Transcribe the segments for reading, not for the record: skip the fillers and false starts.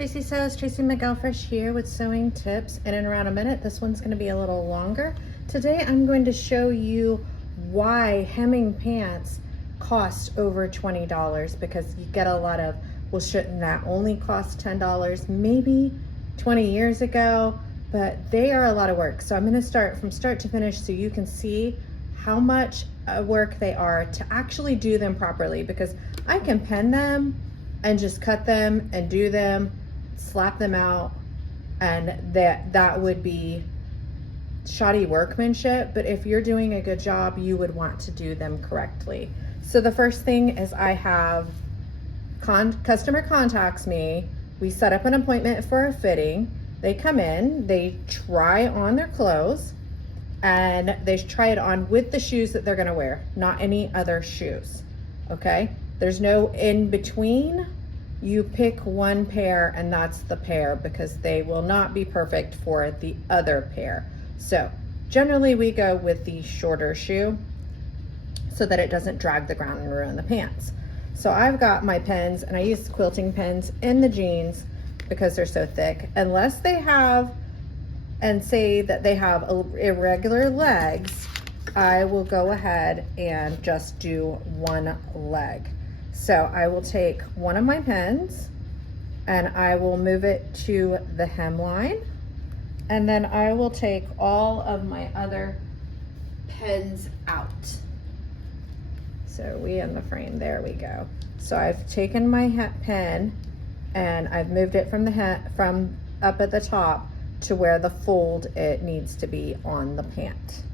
Tracy Sews, Tracy McElfresh here with sewing tips in and around a minute. This one's going to be a little longer. Today I'm going to show you why hemming pants cost over $20, because you get a lot of, well, shouldn't that only cost $10? Maybe 20 years ago, but they are a lot of work. So I'm going to start from start to finish so you can see how much work they are to actually do them properly, because I can pen them and just cut them and do them, slap them out, and that would be shoddy workmanship. But if you're doing a good job, you would want to do them correctly. So the first thing is I have customer contacts me, we set up an appointment for a fitting, they come in, they try on their clothes, and they try it on with the shoes that they're gonna wear, not any other shoes, okay? There's no in between. You pick one pair and that's the pair, because they will not be perfect for the other pair. So generally we go with the shorter shoe so that it doesn't drag the ground and ruin the pants. So I've got my pens, and I use quilting pens in the jeans because they're so thick. Unless they have, and say that they have irregular legs, I will go ahead and just do one leg. So I will take one of my pens and I will move it to the hemline, and then I will take all of my other pens out. So we in the frame, there we go. So I've taken my pen and I've moved it from up at the top to where the fold it needs to be on the pant.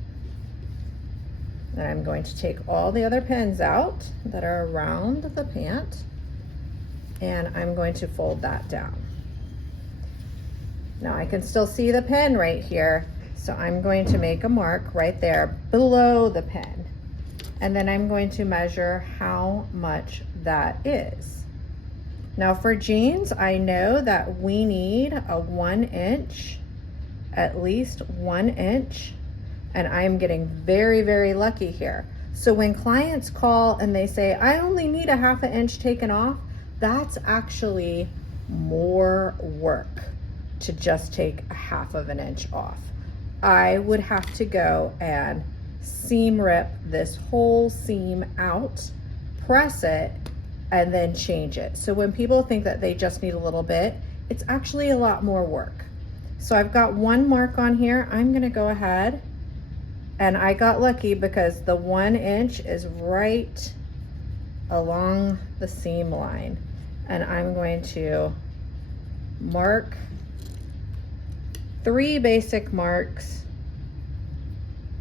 And I'm going to take all the other pens out that are around the pant, and I'm going to fold that down. Now I can still see the pen right here, so I'm going to make a mark right there below the pen. And then I'm going to measure how much that is. Now for jeans, I know that we need a 1 inch, at least 1 inch. And I'm getting very, very lucky here. So when clients call and they say, I only need a 1/2 inch taken off, that's actually more work to just take a 1/2 inch off. I would have to go and seam rip this whole seam out, press it, and then change it. So when people think that they just need a little bit, it's actually a lot more work. So I've got one mark on here. I'm gonna go ahead, and I got lucky because the 1 inch is right along the seam line. And I'm going to mark 3 basic marks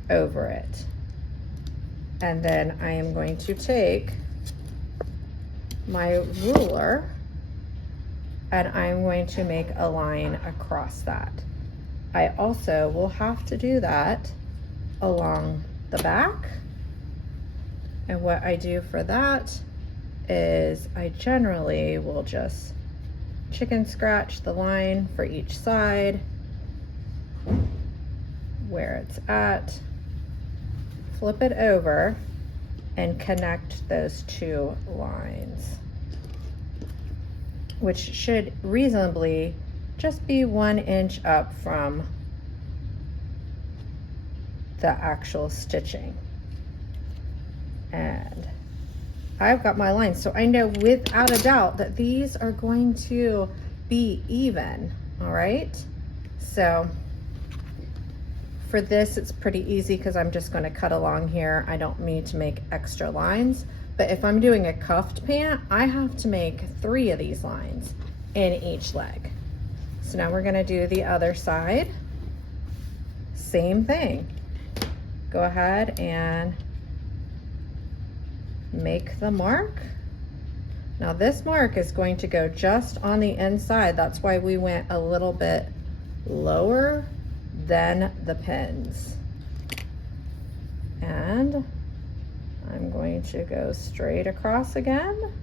over it. And then I am going to take my ruler and I'm going to make a line across that. I also will have to do that along the back. And what I do for that is I generally will just chicken scratch the line for each side where it's at, flip it over, and connect those 2 lines, which should reasonably just be 1 inch up from the actual stitching. And I've got my lines, so I know without a doubt that these are going to be even. All right, so for this it's pretty easy because I'm just going to cut along here. I don't need to make extra lines. But if I'm doing a cuffed pant, I have to make 3 of these lines in each leg. So now we're going to do the other side. Same thing. Go ahead and make the mark. Now this mark is going to go just on the inside. That's why we went a little bit lower than the pins. And I'm going to go straight across again.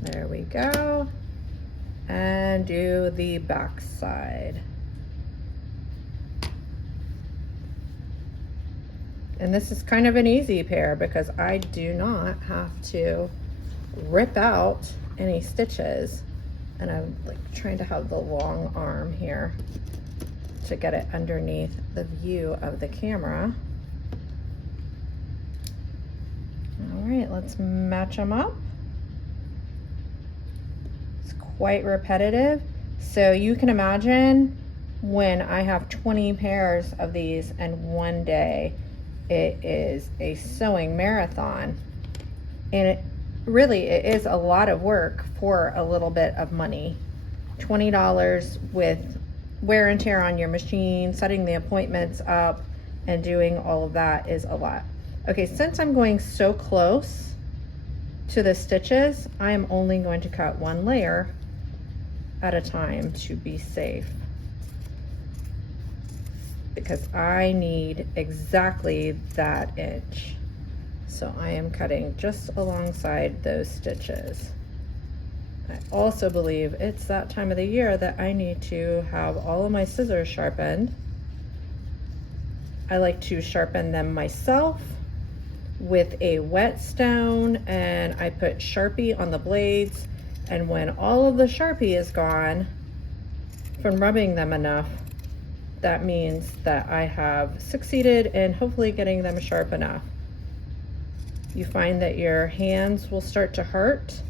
There we go. And do the back side. And this is kind of an easy pair because I do not have to rip out any stitches. And I'm like trying to have the long arm here to get it underneath the view of the camera. All right, let's match them up. It's quite repetitive. So you can imagine when I have 20 pairs of these in one day, it is a sewing marathon. And it is a lot of work for a little bit of money. $20 with wear and tear on your machine, setting the appointments up, and doing all of that is a lot. Okay, since I'm going so close to the stitches, I am only going to cut one layer at a time to be safe, because I need exactly that inch. So I am cutting just alongside those stitches. I also believe it's that time of the year that I need to have all of my scissors sharpened. I like to sharpen them myself with a whetstone, and I put Sharpie on the blades, and when all of the Sharpie is gone from rubbing them enough, that means that I have succeeded in hopefully getting them sharp enough. You find that your hands will start to hurt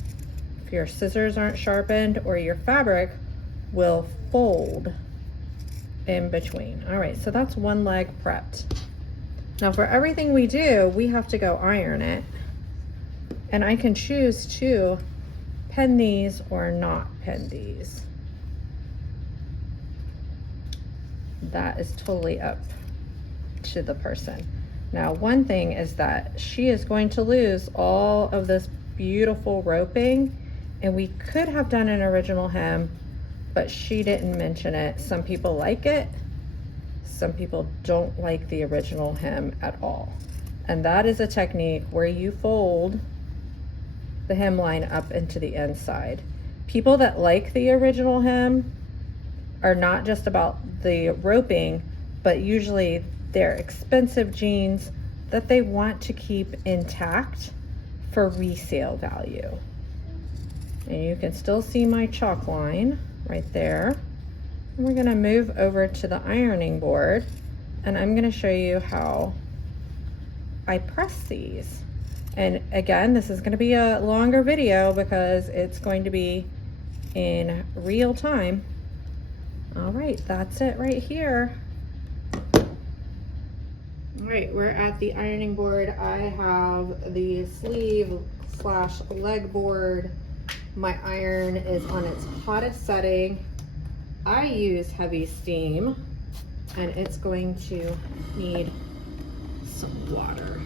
if your scissors aren't sharpened, or your fabric will fold in between. All right, so that's one leg prepped. Now for everything we do, we have to go iron it. And I can choose to pen these or not pen these. That is totally up to the person. Now, one thing is that she is going to lose all of this beautiful roping, and we could have done an original hem, but she didn't mention it. Some people like it. Some people don't like the original hem at all. And that is a technique where you fold the hemline up into the inside. People that like the original hem are not just about the roping, but usually they're expensive jeans that they want to keep intact for resale value. And you can still see my chalk line right there. And we're gonna move over to the ironing board, and I'm gonna show you how I press these. And again, this is gonna be a longer video because it's going to be in real time. All right, that's it right here. All right, we're at the ironing board. I have the sleeve / leg board. My iron is on its hottest setting. I use heavy steam, and it's going to need some water.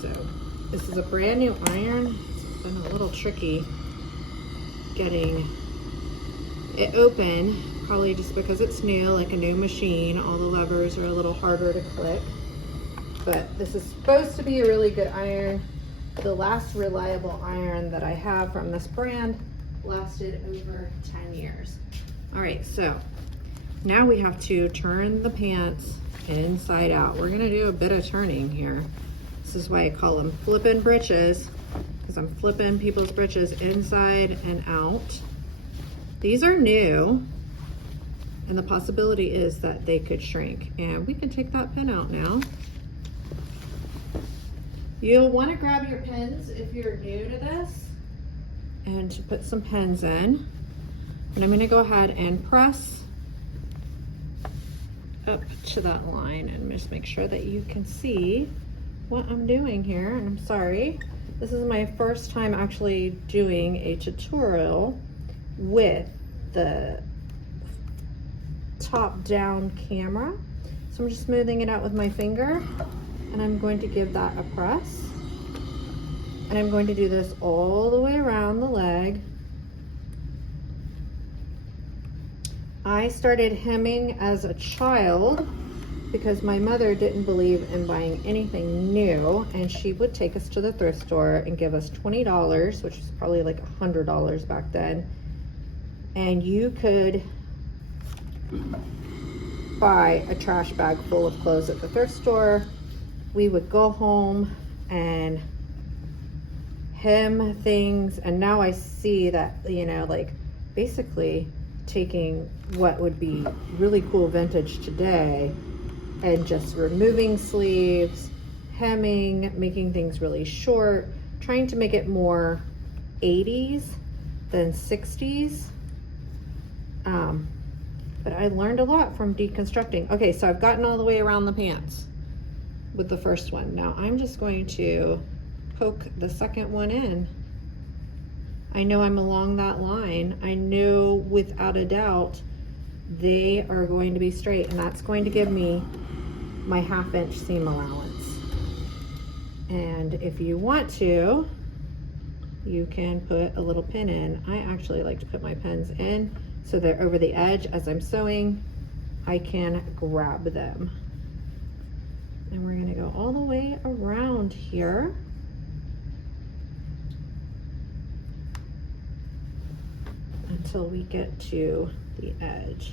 So this is a brand new iron. It's been a little tricky getting it open, probably just because it's new, like a new machine. All the levers are a little harder to click, but this is supposed to be a really good iron. The last reliable iron that I have from this brand lasted over 10 years. All right, so now we have to turn the pants inside out. We're gonna do a bit of turning here. This is why I call them flipping breeches, because I'm flipping people's breeches inside and out. These are new, and the possibility is that they could shrink. And we can take that pin out now. You'll want to grab your pins if you're new to this, and to put some pins in. And I'm going to go ahead and press up to that line and just make sure that you can see what I'm doing here. And I'm sorry, this is my first time actually doing a tutorial with the top down camera. So I'm just smoothing it out with my finger, and I'm going to give that a press. And I'm going to do this all the way around the leg. I started hemming as a child because my mother didn't believe in buying anything new, and she would take us to the thrift store and give us $20, which was probably like $100 back then. And you could buy a trash bag full of clothes at the thrift store we would go home and hem things, and now I see that, you know, like basically taking what would be really cool vintage today and just removing sleeves, hemming, making things really short, trying to make it more 80s than 60s. But I learned a lot from deconstructing. Okay, so I've gotten all the way around the pants with the first one. Now I'm just going to poke the second one in. I know I'm along that line. I know without a doubt they are going to be straight, and that's going to give me my 1/2 inch seam allowance. And if you want to, you can put a little pin in. I actually like to put my pins in so they're over the edge. As I'm sewing, I can grab them. And we're gonna go all the way around here. Until we get to the edge.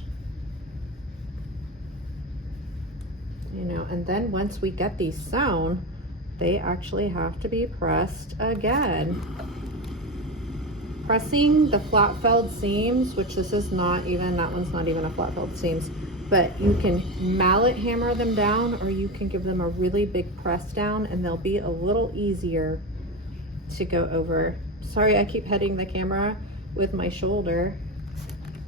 You know, and then once we get these sewn, they actually have to be pressed again. Pressing the flat felled seams, which this is not even, that one's not even a flat felled seams, but you can mallet hammer them down, or you can give them a really big press down and they'll be a little easier to go over. Sorry, I keep hitting the camera with my shoulder.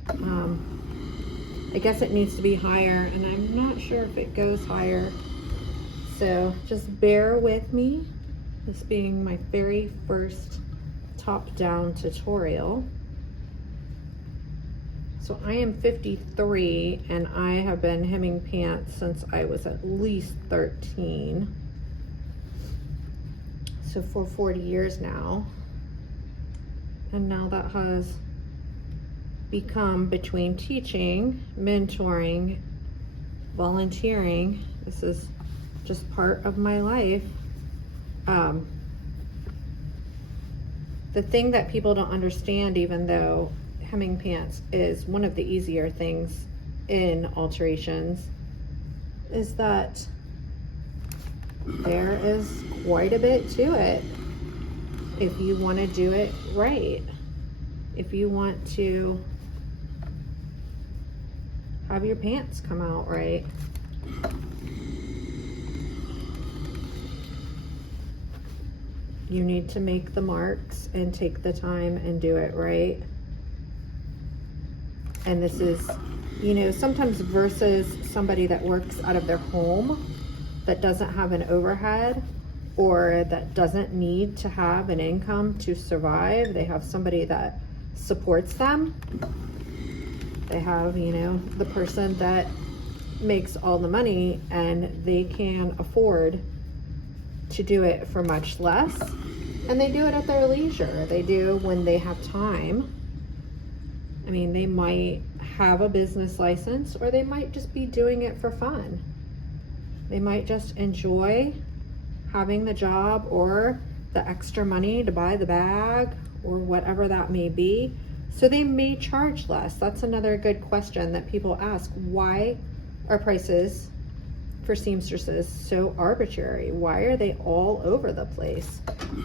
I guess it needs to be higher, and I'm not sure if it goes higher. So just bear with me, this being my very first top-down tutorial. So I am 53 and I have been hemming pants since I was at least 13. So for 40 years now. And now that has become, between teaching, mentoring, volunteering, this is just part of my life. The thing that people don't understand, even though hemming pants is one of the easier things in alterations, is that there is quite a bit to it if you want to do it right. If you want to have your pants come out right. You need to make the marks and take the time and do it right. And this is, you know, sometimes versus somebody that works out of their home that doesn't have an overhead or that doesn't need to have an income to survive. They have somebody that supports them. They have, you know, the person that makes all the money and they can afford to do it for much less, and they do it at their leisure. They do when they have time. I mean, they might have a business license, or they might just be doing it for fun. They might just enjoy having the job or the extra money to buy the bag or whatever that may be. So they may charge less. That's another good question that people ask. Why are prices for seamstresses so arbitrary? Why are they all over the place?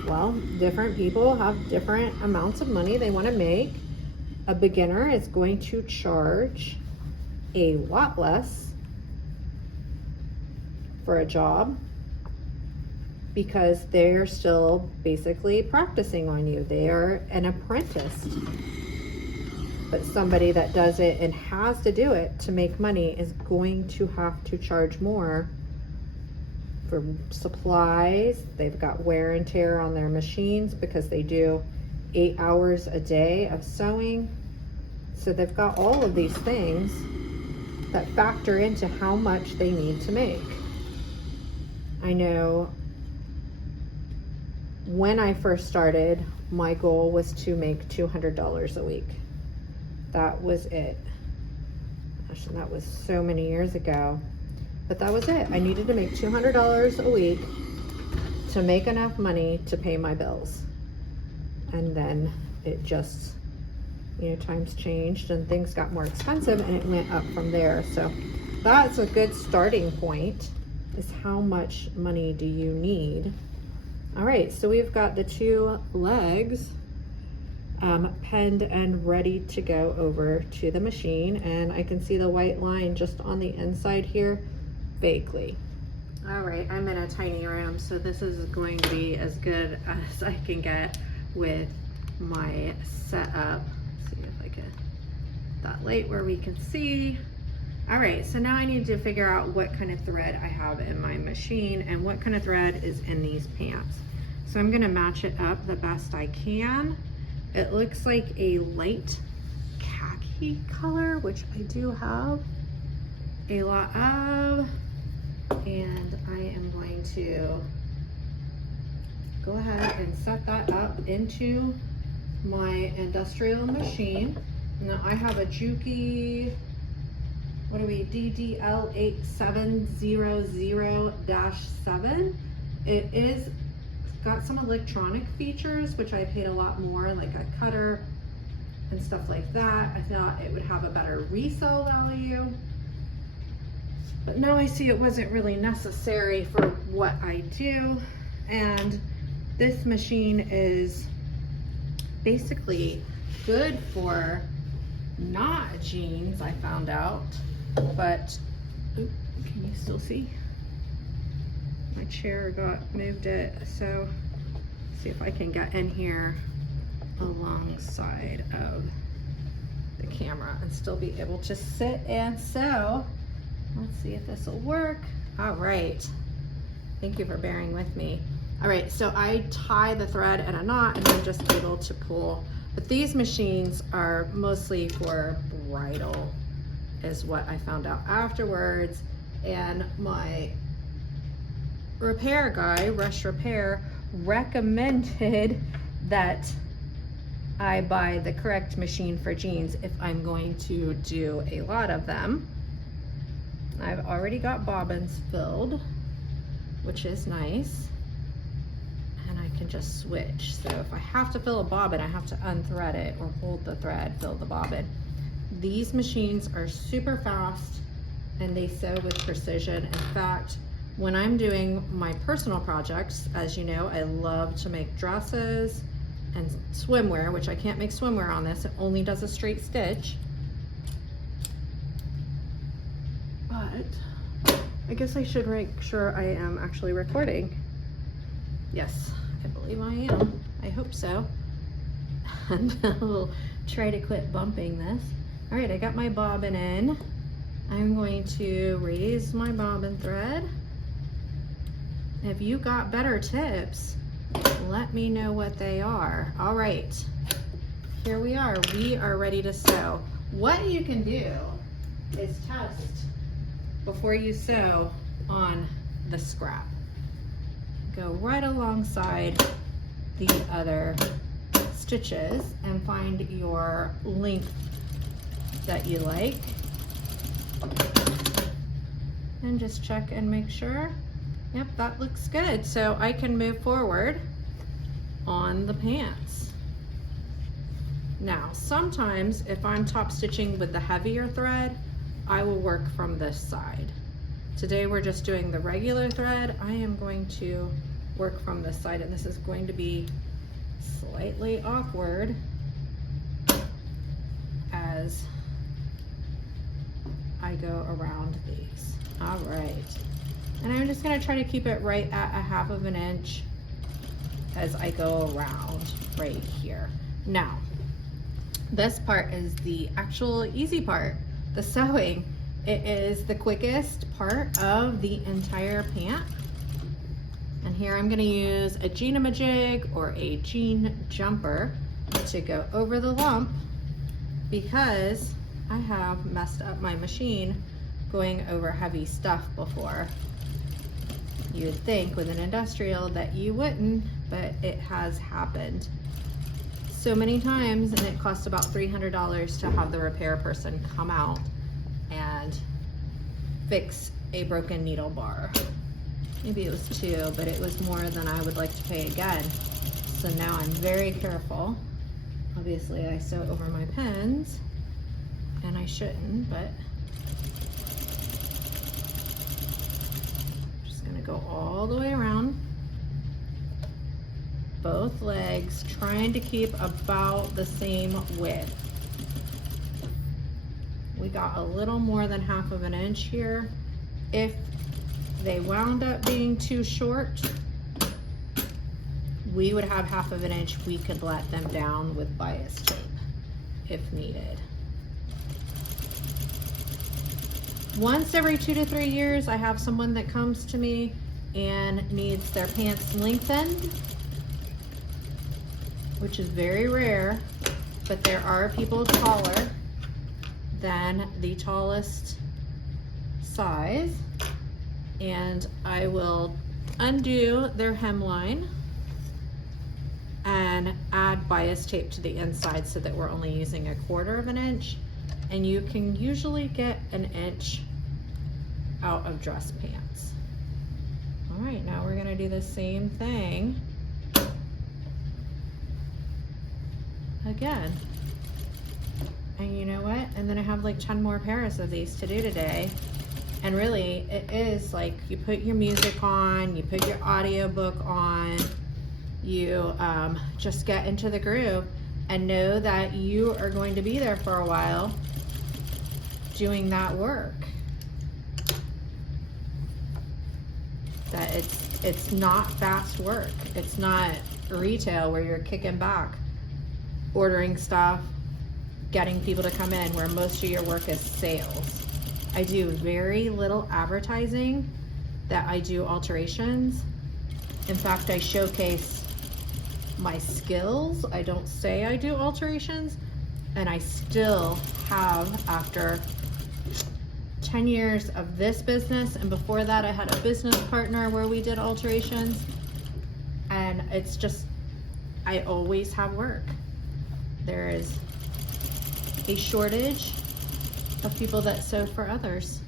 Well, different people have different amounts of money they want to make. A beginner is going to charge a lot less for a job because they're still basically practicing on you. They are an apprentice. But somebody that does it and has to do it to make money is going to have to charge more for supplies. They've got wear and tear on their machines because they do 8 hours a day of sewing. So they've got all of these things that factor into how much they need to make. I know when I first started, my goal was to make $200 a week. That was it. Gosh, that was so many years ago. But that was it. I needed to make $200 a week to make enough money to pay my bills. And then it just, you know, times changed and things got more expensive and it went up from there. So that's a good starting point. is how much money do you need? All right, so we've got the 2 legs penned and ready to go over to the machine, and I can see the white line just on the inside here vaguely. All right, I'm in a tiny room, so this is going to be as good as I can get with my setup. Let's see if I can that light where we can see. All right, so now I need to figure out what kind of thread I have in my machine and what kind of thread is in these pants. So I'm gonna match it up the best I can. It looks like a light khaki color, which I do have a lot of, and I am going to go ahead and set that up into my industrial machine. Now I have a Juki, what are we, DDL8700-7. It is got some electronic features, which I paid a lot more, like a cutter and stuff like that. I thought it would have a better resale value, but now I see it wasn't really necessary for what I do. And this machine is basically good for not jeans, I found out, but ooh, can you still see? My chair got moved it, so see if I can get in here alongside of the camera and still be able to sit and sew. Let's see if this will work. All right, thank you for bearing with me. All right, so I tie the thread in a knot and I'm just able to pull, but these machines are mostly for bridal is what I found out afterwards. And my repair guy, Rush Repair, recommended that I buy the correct machine for jeans if I'm going to do a lot of them. I've already got bobbins filled, which is nice, and I can just switch. So if I have to fill a bobbin, I have to unthread it or hold the thread, fill the bobbin. These machines are super fast and they sew with precision. In fact, when I'm doing my personal projects, as you know, I love to make dresses and swimwear, which I can't make swimwear on this. It only does a straight stitch. But I guess I should make sure I am actually recording. Yes, I believe I am. I hope so. And I'll try to quit bumping this. All right, I got my bobbin in. I'm going to raise my bobbin thread. If you got better tips, let me know what they are. All right, here we are. We are ready to sew. What you can do is test before you sew on the scrap. Go right alongside the other stitches and find your length that you like. And just check and make sure. Yep, that looks good. So I can move forward on the pants. Now, sometimes if I'm top stitching with the heavier thread, I will work from this side. Today we're just doing the regular thread. I am going to work from this side, and this is going to be slightly awkward as I go around these. All right. And I'm just gonna try to keep it right at a 1/2 inch as I go around right here. Now, this part is the actual easy part, the sewing. It is the quickest part of the entire pant. And here I'm gonna use a jean-a-majig or a jean jumper to go over the lump because I have messed up my machine going over heavy stuff before. You would think with an industrial that you wouldn't, but it has happened so many times, and it costs about $300 to have the repair person come out and fix a broken needle bar. Maybe it was 2, but it was more than I would like to pay again. So now I'm very careful. Obviously I sew over my pins, and I shouldn't, but go all the way around both legs, trying to keep about the same width. We got a little more than 1/2 inch here. If they wound up being too short, we would have 1/2 inch. We could let them down with bias tape if needed. Once every 2 to 3 years, I have someone that comes to me and needs their pants lengthened, which is very rare, but there are people taller than the tallest size, and I will undo their hemline and add bias tape to the inside so that we're only using 1/4 inch, and you can usually get 1 inch out of dress pants. All right, now we're gonna do the same thing again. And you know what? And then I have like 10 more pairs of these to do today. And really, it is like you put your music on, you put your audiobook on, you just get into the groove and know that you are going to be there for a while doing that work. That it's not fast work. It's not retail where you're kicking back, ordering stuff, getting people to come in, where most of your work is sales. I do very little advertising that I do alterations. In fact, I showcase my skills. I don't say I do alterations, and I still have, after 10 years of this business, and before that I had a business partner where we did alterations, and it's just, I always have work. There is a shortage of people that sew for others,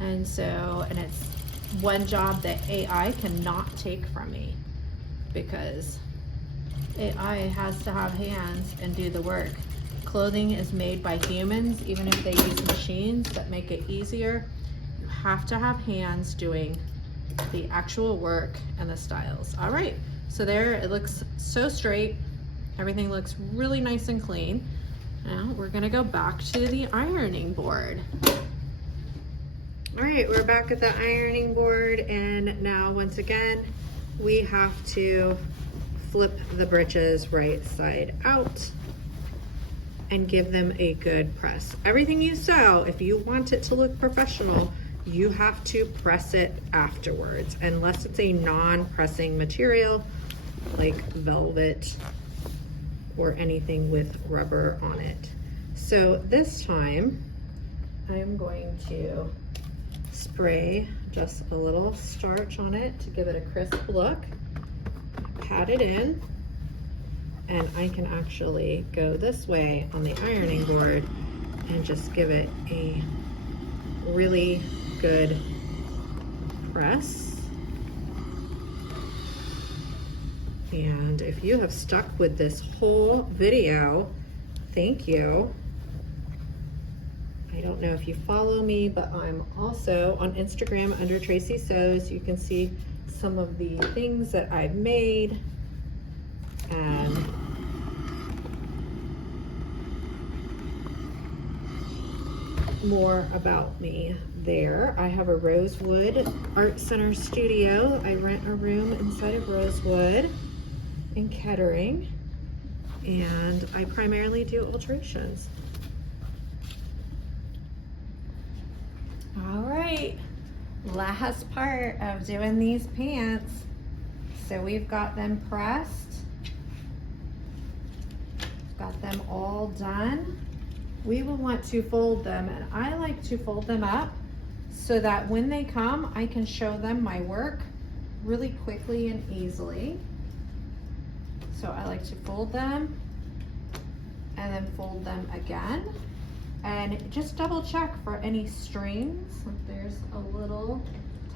and it's one job that AI cannot take from me, because AI has to have hands and do the work. Clothing is made by humans, even if they use machines that make it easier. You have to have hands doing the actual work and the styles. All right, so there, it looks so straight. Everything looks really nice and clean. Now we're gonna go back to the ironing board. All right, we're back at the ironing board, and now once again, we have to flip the breeches right side out and give them a good press. Everything you sew, if you want it to look professional, you have to press it afterwards, unless it's a non-pressing material like velvet or anything with rubber on it. So this time, I'm going to spray just a little starch on it to give it a crisp look, pat it in, and I can actually go this way on the ironing board and just give it a really good press. And if you have stuck with this whole video, thank you. I don't know if you follow me, but I'm also on Instagram under Tracy Sews. You can see some of the things that I've made and more about me there. I have a Rosewood Art Center studio. I rent a room inside of Rosewood in Kettering, and I primarily do alterations. All right, last part of doing these pants. So we've got them pressed, got them all done. We will want to fold them, and I like to fold them up so that when they come, I can show them my work really quickly and easily. So I like to fold them and then fold them again, and just double check for any strings. There's a little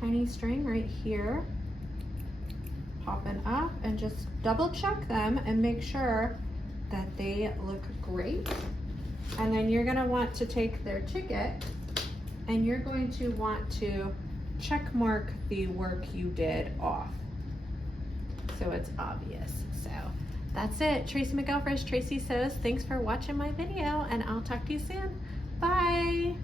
tiny string right here popping up, and just double check them and make sure that they look great. And then you're gonna want to take their ticket, and you're going to want to check mark the work you did off, so it's obvious. So that's it. Tracy McElfresh, Tracy Sews. Thanks for watching my video, and I'll talk to you soon. Bye.